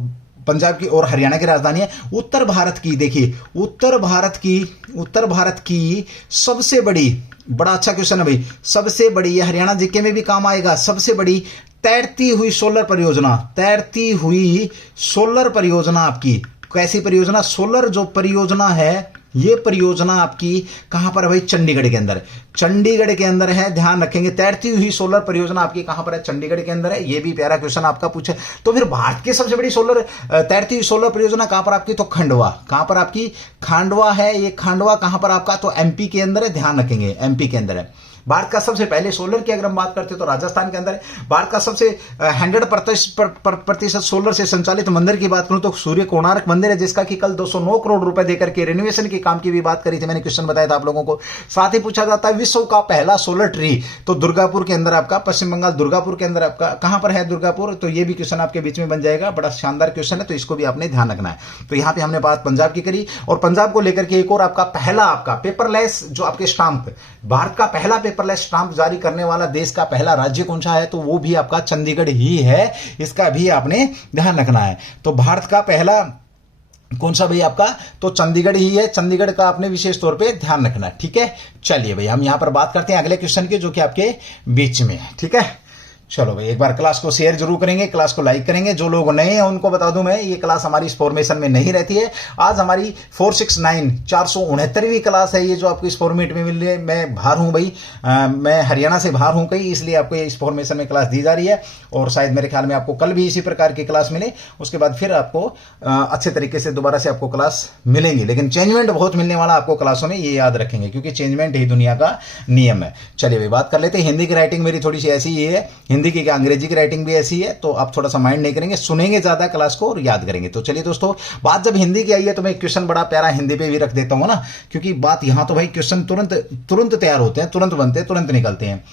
पंजाब की और हरियाणा की राजधानी है, उत्तर भारत की, देखिए उत्तर भारत की सबसे बड़ी, बड़ा अच्छा क्वेश्चन है भाई, सबसे बड़ी, ये हरियाणा जीके में भी काम आएगा, सबसे बड़ी तैरती हुई सोलर परियोजना आपकी, कैसी परियोजना, सोलर जो परियोजना है, ये परियोजना आपकी कहां पर है भाई, चंडीगढ़ के अंदर है। ध्यान रखेंगे, तैरती हुई सोलर परियोजना आपकी कहां पर है, चंडीगढ़ के अंदर है। ये भी प्यारा क्वेश्चन आपका पूछे। तो फिर भारत की सबसे बड़ी तैरती हुई सोलर परियोजना कहां पर आपकी, तो खंडवा, कहां पर आपकी, खांडवा है। ये खांडवा कहां पर आपका, तो एमपी के अंदर है। ध्यान रखेंगे एमपी के अंदर है। भारत का सबसे पहले सोलर की अगर हम बात करते हैं तो राजस्थान के अंदर है। भारत का सबसे 100% सोलर से संचालित मंदिर की बात करूं तो सूर्य कोणार्क मंदिर है, जिसका कि कल 209 करोड़ रुपए देकर के रेनोवेशन के काम की भी बात करी थी, मैंने क्वेश्चन बताया था आप लोगों को। साथ ही पूछा जाता है विश्व का पहला सोलर ट्री, तो दुर्गापुर के अंदर आपका, पश्चिम बंगाल दुर्गापुर के अंदर आपका, कहां पर है दुर्गापुर, तो ये भी क्वेश्चन आपके बीच में बन जाएगा। बड़ा शानदार क्वेश्चन है, तो इसको भी आपने ध्यान रखना है। तो यहां पर हमने बात पंजाब की करी, और पंजाब को लेकर के एक और आपका पहला आपका पेपरलेस जो आपके स्टाम्प, भारत का पहला पेपरलेस स्टाम्प जारी करने वाला देश का पहला राज्य कौन सा है, तो वो भी आपका चंडीगढ़ ही है। इसका भी आपने ध्यान रखना है। तो भारत का पहला कौन सा भाई आपका, तो चंडीगढ़ ही है। चंडीगढ़ का आपने विशेष तौर पे ध्यान रखना है, ठीक है। चलिए भाई हम यहां पर बात करते हैं अगले क्वेश्चन की, जो कि आपके बीच में है, ठीक है। चलो भाई एक बार क्लास को शेयर जरूर करेंगे, क्लास को लाइक करेंगे। जो लोग नए हैं उनको बता दूं मैं, ये क्लास हमारी इस फॉर्मेशन में नहीं रहती है। आज हमारी 469 क्लास है ये, जो आपको इस फॉर्मेट में मिल रही है। मैं बाहर हूं भाई, मैं हरियाणा से बाहर हूं कहीं, इसलिए आपको इस फॉर्मेशन में क्लास दी जा रही है। और शायद मेरे ख्याल में आपको कल भी इसी प्रकार की क्लास मिले, उसके बाद फिर आपको अच्छे तरीके से दोबारा से आपको क्लास मिलेंगी। लेकिन चेंजमेंट बहुत मिलने वाला आपको क्लासों में, ये याद रखेंगे, क्योंकि चेंजमेंट ही दुनिया का नियम है। चलिए भाई बात कर लेते हैं। हिंदी की राइटिंग मेरी थोड़ी सी ऐसी ही है, हिंदी की क्या अंग्रेजी की राइटिंग भी ऐसी है, तो आप थोड़ा सा माइंड नहीं करेंगे, सुनेंगे ज्यादा क्लास को और याद करेंगे। तो चलिए दोस्तों, बात जब हिंदी की आई है तो मैं क्वेश्चन बड़ा प्यारा हिंदी पे भी रख देता हूं ना, क्योंकि बात यहां तो भाई क्वेश्चन तुरंत तैयार होते हैं, तुरंत बनते हैं, तुरंत निकलते हैं।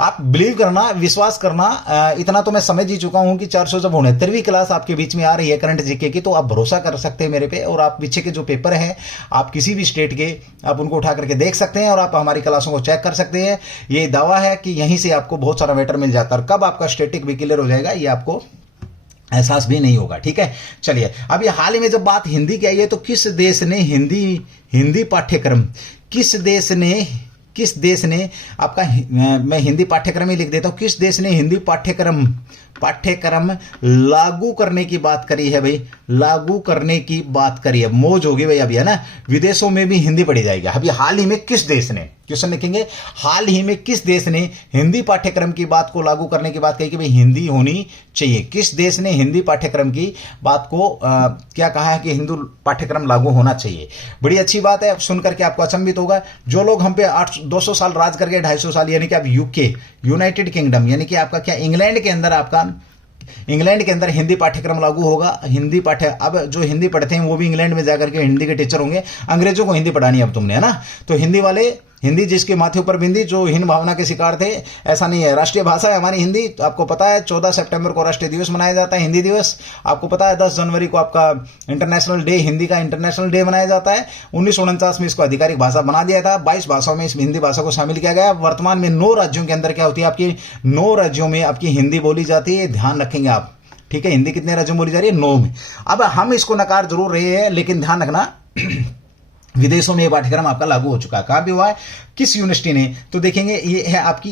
आप बिलीव करना, विश्वास करना, इतना तो मैं समझ ही चुका हूं कि 469वीं क्लास आपके बीच में आ रही है करंट जीके की, तो आप भरोसा कर सकते हैं मेरे पे। और आप पीछे के जो पेपर हैं, आप किसी भी स्टेट के, आप उनको उठा करके देख सकते हैं और आप हमारी क्लासों को चेक कर सकते हैं। ये दावा है कि यहीं से आपको बहुत सारा मैटर मिल जाता है। कब आपका स्टेटिक भी क्लियर हो जाएगा ये आपको एहसास भी नहीं होगा, ठीक है। चलिए अब ये हाल ही में जब बात हिंदी की आई है, तो किस देश ने हिंदी पाठ्यक्रम, किस देश ने किस देश ने आपका, मैं हिंदी पाठ्यक्रम ही लिख देता हूं, किस देश ने हिंदी पाठ्यक्रम लागू करने की बात करी है भाई, लागू करने की बात करी है। मौज होगी भाई अभी, है ना, विदेशों में भी हिंदी पढ़ी जाएगी। अभी हाल ही में किस देश ने, क्वेश्चन लिखेंगे, हाल ही में किस देश ने हिंदी पाठ्यक्रम की बात को लागू करने की बात कही कि भाई हिंदी होनी चाहिए। किस देश ने हिंदी पाठ्यक्रम की बात को क्या कहा है कि हिंदी पाठ्यक्रम लागू होना चाहिए। बड़ी अच्छी बात है, अब सुनकर के आपको अचंभित होगा, जो लोग हम पे 200 साल राज करके 250 साल, यानी कि आप यूके, यूनाइटेड किंगडम, यानी कि आपका क्या इंग्लैंड के अंदर, आपका इंग्लैंड के अंदर हिंदी पाठ्यक्रम लागू होगा। अब जो हिंदी पढ़ते हैं वो भी इंग्लैंड में जाकर के हिंदी के टीचर होंगे। अंग्रेजों को हिंदी पढ़ानी है अब तुमने, है ना, तो हिंदी वाले, हिंदी जिसके माथे ऊपर बिंदी, जो हीन भावना के शिकार थे, ऐसा नहीं है। राष्ट्रीय भाषा है हमारी हिंदी, तो आपको पता है 14 सितंबर को राष्ट्रीय दिवस मनाया जाता है, हिंदी दिवस। आपको पता है 10 जनवरी को आपका इंटरनेशनल डे, हिंदी का इंटरनेशनल डे मनाया जाता है। 1949 में इसको आधिकारिक भाषा बना दिया था। 22 भाषाओं में इस हिंदी भाषा को शामिल किया गया। वर्तमान में 9 राज्यों के अंदर क्या होती है आपकी, 9 राज्यों में आपकी हिंदी बोली जाती है, ध्यान रखेंगे आप, ठीक है। हिंदी कितने राज्यों में बोली जा रही है, 9 में। अब हम इसको नकार जरूर रहे हैं, लेकिन ध्यान रखना विदेशों में यह पाठ्यक्रम आपका लागू हो चुका है। कहां भी हुआ है, किस यूनिवर्सिटी ने, तो देखेंगे ये है आपकी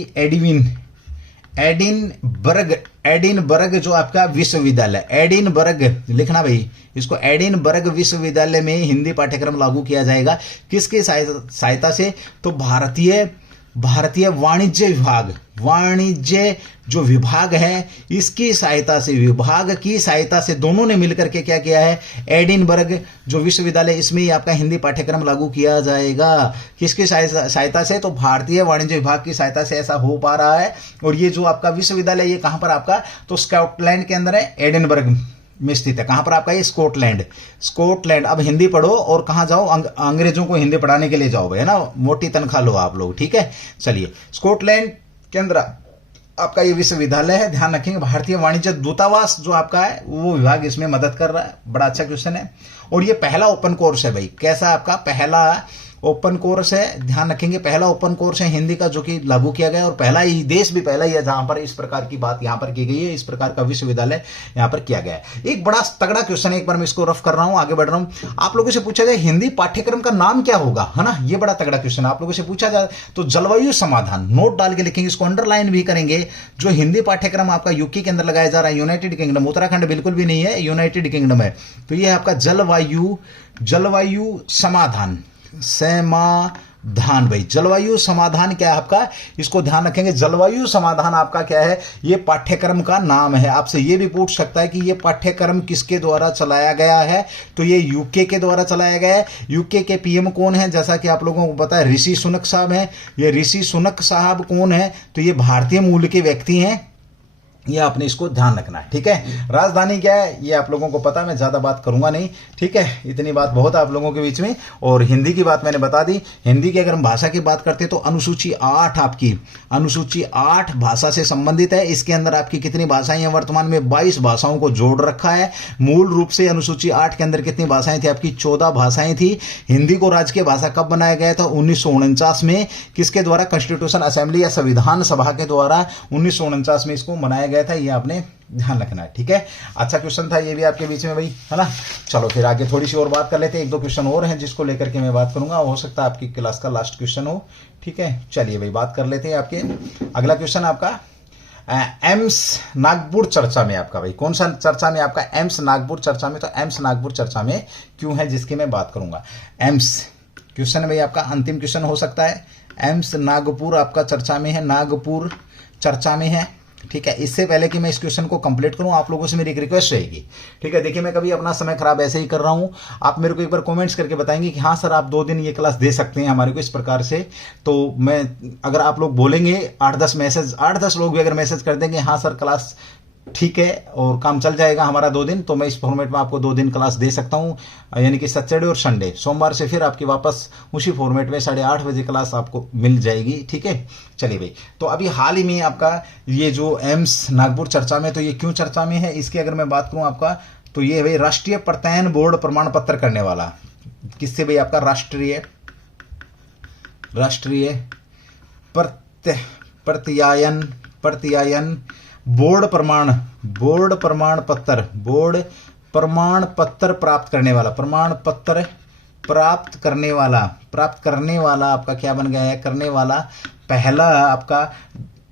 एडिनबर्ग जो आपका विश्वविद्यालय, एडिनबर्ग लिखना भाई इसको, एडिनबर्ग विश्वविद्यालय में हिंदी पाठ्यक्रम लागू किया जाएगा। किसकी सहायता से, तो भारतीय वाणिज्य जो विभाग है, इसकी सहायता से, विभाग की सहायता से, दोनों ने मिलकर के क्या किया है, एडिनबर्ग जो विश्वविद्यालय, इसमें ही आपका हिंदी पाठ्यक्रम लागू किया जाएगा। किसकी सहायता से, तो भारतीय वाणिज्य विभाग की सहायता से ऐसा हो पा रहा है। और ये जो आपका विश्वविद्यालय, ये कहां पर आपका, तो स्कॉटलैंड के अंदर है, एडिनबर्ग में स्थित है। कहां पर आपका ये, स्कॉटलैंड। अब हिंदी पढ़ो और कहां जाओ, अंग्रेजों को हिंदी पढ़ाने के लिए जाओ भाई, है ना, मोटी तनख्वाह लो आप लोग, ठीक है। चलिए, स्कॉटलैंड के अंदर आपका ये विश्वविद्यालय है, ध्यान रखेंगे। भारतीय वाणिज्य दूतावास जो आपका है, वो विभाग इसमें मदद कर रहा है। बड़ा अच्छा क्वेश्चन है। और ये पहला ओपन कोर्स है भाई, कैसा आपका पहला ओपन कोर्स है, ध्यान रखेंगे, पहला ओपन कोर्स है हिंदी का जो कि लागू किया गया, और पहला ही देश भी पहला ही है जहां पर इस प्रकार की बात यहां पर की गई है, इस प्रकार का विश्वविद्यालय यहां पर किया गया है। एक बड़ा तगड़ा क्वेश्चन है, एक बार मैं इसको रफ कर रहा हूं, आगे बढ़ रहा हूं। आप लोगों से पूछा जाए हिंदी पाठ्यक्रम का नाम क्या होगा, है ना, ये बड़ा तगड़ा क्वेश्चन आप लोगों से पूछा जाए तो जलवायु समाधान, नोट डाल के लिखेंगे, इसको अंडरलाइन भी करेंगे। जो हिंदी पाठ्यक्रम आपका यूके के अंदर लगाया जा रहा है, यूनाइटेड किंगडम, उत्तराखंड बिल्कुल भी नहीं है, यूनाइटेड किंगडम है, तो ये आपका जलवायु समाधान भाई, जलवायु समाधान क्या है आपका, इसको ध्यान रखेंगे। जलवायु समाधान आपका क्या है, ये पाठ्यक्रम का नाम है। आपसे ये भी पूछ सकता है कि ये पाठ्यक्रम किसके द्वारा चलाया गया है, तो ये यूके के द्वारा चलाया गया है। यूके के पीएम कौन है, जैसा कि आप लोगों को पता है ऋषि सुनक साहब हैं। ये ऋषि सुनक साहब कौन है, तो ये भारतीय मूल के व्यक्ति हैं, ये आपने इसको ध्यान रखना है, ठीक है। राजधानी क्या है ये आप लोगों को पता है, मैं ज्यादा बात करूंगा नहीं, ठीक है, इतनी बात बहुत है आप लोगों के बीच में। और हिंदी की बात मैंने बता दी। हिंदी की अगर हम भाषा की बात करते हैं तो अनुसूची 8 आपकी, अनुसूची 8 भाषा से संबंधित है। इसके अंदर आपकी कितनी भाषाएं हैं, वर्तमान में 22 भाषाओं को जोड़ रखा है। मूल रूप से अनुसूची 8 के अंदर कितनी भाषाएं थी आपकी, 14 भाषाएं थी। हिंदी को राजकीय भाषा कब बनाया गया था, 1949 में। किसके द्वारा, कॉन्स्टिट्यूशन असेंबली या संविधान सभा के द्वारा 1949 में इसको बनाया गया था, ये आपने ध्यान रखना है, ठीक है। अच्छा क्वेश्चन था ये भी आपके बीच में भाई, है ना। चलो फिर आगे थोड़ी सी और बात कर लेते हैं, 1-2 क्वेश्चन और हैं जिसको लेकर के मैं बात करूंगा, हो सकता है आपकी क्लास का लास्ट क्वेश्चन हो, ठीक है। चलिए भाई बात कर लेते हैं आपके अगला क्वेश्चन आपका एम्स नागपुर चर्चा में आपका भाई, कौन सा चर्चा में आपका, एम्स नागपुर चर्चा में। तो एम्स नागपुर चर्चा में क्यों है, जिसकी मैं बात करूंगा। एम्स क्वेश्चन भाई आपका अंतिम क्वेश्चन हो सकता है। एम्स नागपुर आपका चर्चा में है, नागपुर चर्चा में है, ठीक है। इससे पहले कि मैं इस क्वेश्चन को कंप्लीट करूं, आप लोगों से मेरी एक रिक्वेस्ट रहेगी, ठीक है। देखिए मैं कभी अपना समय खराब ऐसे ही कर रहा हूं, आप मेरे को एक बार कमेंट्स करके बताएंगे कि हाँ सर आप 2 दिन ये क्लास दे सकते हैं हमारे को इस प्रकार से। तो मैं, अगर आप लोग बोलेंगे 8-10 लोग भी अगर मैसेज कर देंगे हाँ सर क्लास ठीक है और काम चल जाएगा हमारा 2 दिन, तो मैं इस फॉर्मेट में आपको 2 दिन क्लास दे सकता हूं, यानी कि सैटरडे और संडे। सोमवार से फिर आपकी वापस उसी फॉर्मेट में 8:30 बजे क्लास आपको मिल जाएगी, ठीक है। चलिए भाई, तो अभी हाल ही में आपका ये जो एम्स नागपुर चर्चा में, तो ये क्यों चर्चा में है, इसकी अगर मैं बात करूं आपका, तो ये भाई राष्ट्रीय प्रत्ययन बोर्ड प्रमाण पत्र करने वाला, किससे भाई आपका, राष्ट्रीय प्रत्यायन बोर्ड प्रमाण पत्र प्राप्त करने वाला, प्रमाण पत्र प्राप्त करने वाला आपका क्या बन गया है, करने वाला पहला आपका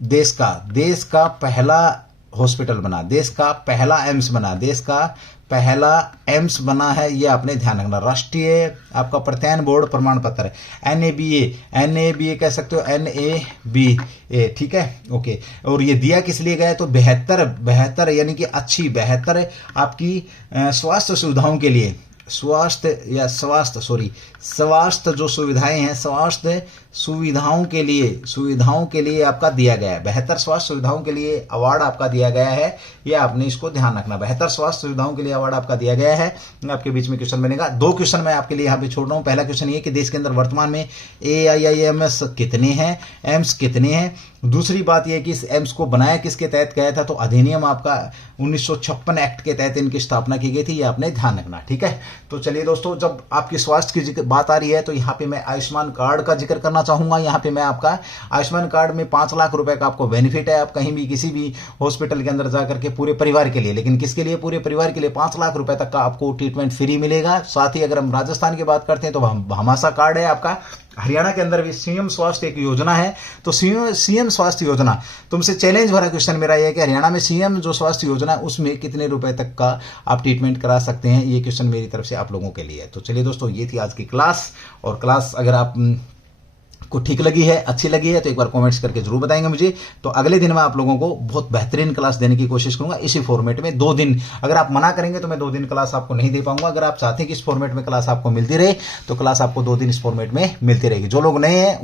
देश का पहला हॉस्पिटल बना, देश का पहला एम्स बना, देश का पहला एम्स बना है। ये आपने ध्यान रखना। राष्ट्रीय आपका प्रत्ययन बोर्ड प्रमाण पत्र NABA कह सकते हो, NABA, ठीक है, ओके। और ये दिया किस लिए गया है, तो बेहतर यानी कि अच्छी, बेहतर आपकी स्वास्थ्य सुविधाओं के लिए, स्वास्थ्य जो सुविधाएं हैं, स्वास्थ्य सुविधाओं के लिए आपका दिया गया है। बेहतर स्वास्थ्य सुविधाओं के लिए अवार्ड आपका दिया गया है, ये आपने इसको ध्यान रखना। बेहतर स्वास्थ्य सुविधाओं के लिए अवार्ड आपका दिया गया है। आपके बीच में क्वेश्चन बनेगा। 2 क्वेश्चन मैं आपके लिए यहाँ पे छोड़ रहा हूँ। पहला क्वेश्चन ये कि देश के अंदर वर्तमान में AIIMS कितने हैं, एम्स कितने हैं। दूसरी बात यह कि इस एम्स को बनाया किसके तहत गया था, तो अधिनियम आपका 1956 एक्ट के तहत इनकी स्थापना की गई थी, ये आपने ध्यान रखना, ठीक है। तो चलिए दोस्तों, जब आपकी स्वास्थ्य की बात आ रही है तो यहाँ पे मैं आयुष्मान कार्ड का जिक्र करना चाहूंगा। यहाँ पे मैं आपका आयुष्मान कार्ड में 5 लाख रुपए का आपको बेनिफिट है। आप कहीं भी किसी भी हॉस्पिटल के अंदर जाकर के पूरे परिवार के लिए, लेकिन किसके लिए, पूरे परिवार के लिए 5 लाख रुपए तक का आपको ट्रीटमेंट फ्री मिलेगा। साथ ही अगर हम राजस्थान की बात करते हैं तो भामाशाह कार्ड है आपका। हरियाणा के अंदर भी सीएम स्वास्थ्य एक योजना है। तो सीएम स्वास्थ्य योजना, तुमसे चैलेंज भरा क्वेश्चन मेरा यह है कि हरियाणा में सीएम जो स्वास्थ्य योजना है उसमें कितने रुपए तक का आप ट्रीटमेंट करा सकते हैं। ये क्वेश्चन मेरी तरफ से आप लोगों के लिए है। तो चलिए दोस्तों, ये थी आज की क्लास। और क्लास अगर आप को ठीक लगी है, अच्छी लगी है, तो एक बार कमेंट्स करके जरूर बताएंगे मुझे। तो अगले दिन मैं आप लोगों को बहुत बेहतरीन क्लास देने की कोशिश करूंगा इसी फॉर्मेट में। 2 दिन अगर आप मना करेंगे तो मैं 2 दिन क्लास आपको नहीं दे पाऊंगा। अगर आप चाहते हैं कि इस फॉर्मेट में क्लास आपको मिलती रहे तो क्लास आपको 2 दिन इस फॉर्मेट में मिलती रहेगी। जो लोग नए हैं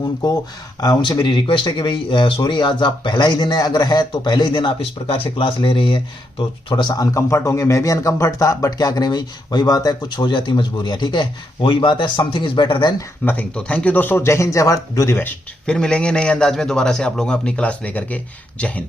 उनसे मेरी रिक्वेस्ट है कि भाई सॉरी, आज आप पहला ही दिन है, अगर है तो पहले ही दिन आप इस प्रकार से क्लास ले रही है तो थोड़ा सा अनकंफर्ट होंगे। मैं भी अनकंफर्ट था, बट क्या करें भाई, वही बात है, कुछ हो जाती मजबूरियां, ठीक है, वही बात है, something is better than nothing. तो थैंक यू दोस्तों, जय हिंद, जय भारत, डू दी बेस्ट। फिर मिलेंगे नए अंदाज में दोबारा से आप लोगों अपनी क्लास लेकर के। जय हिंद।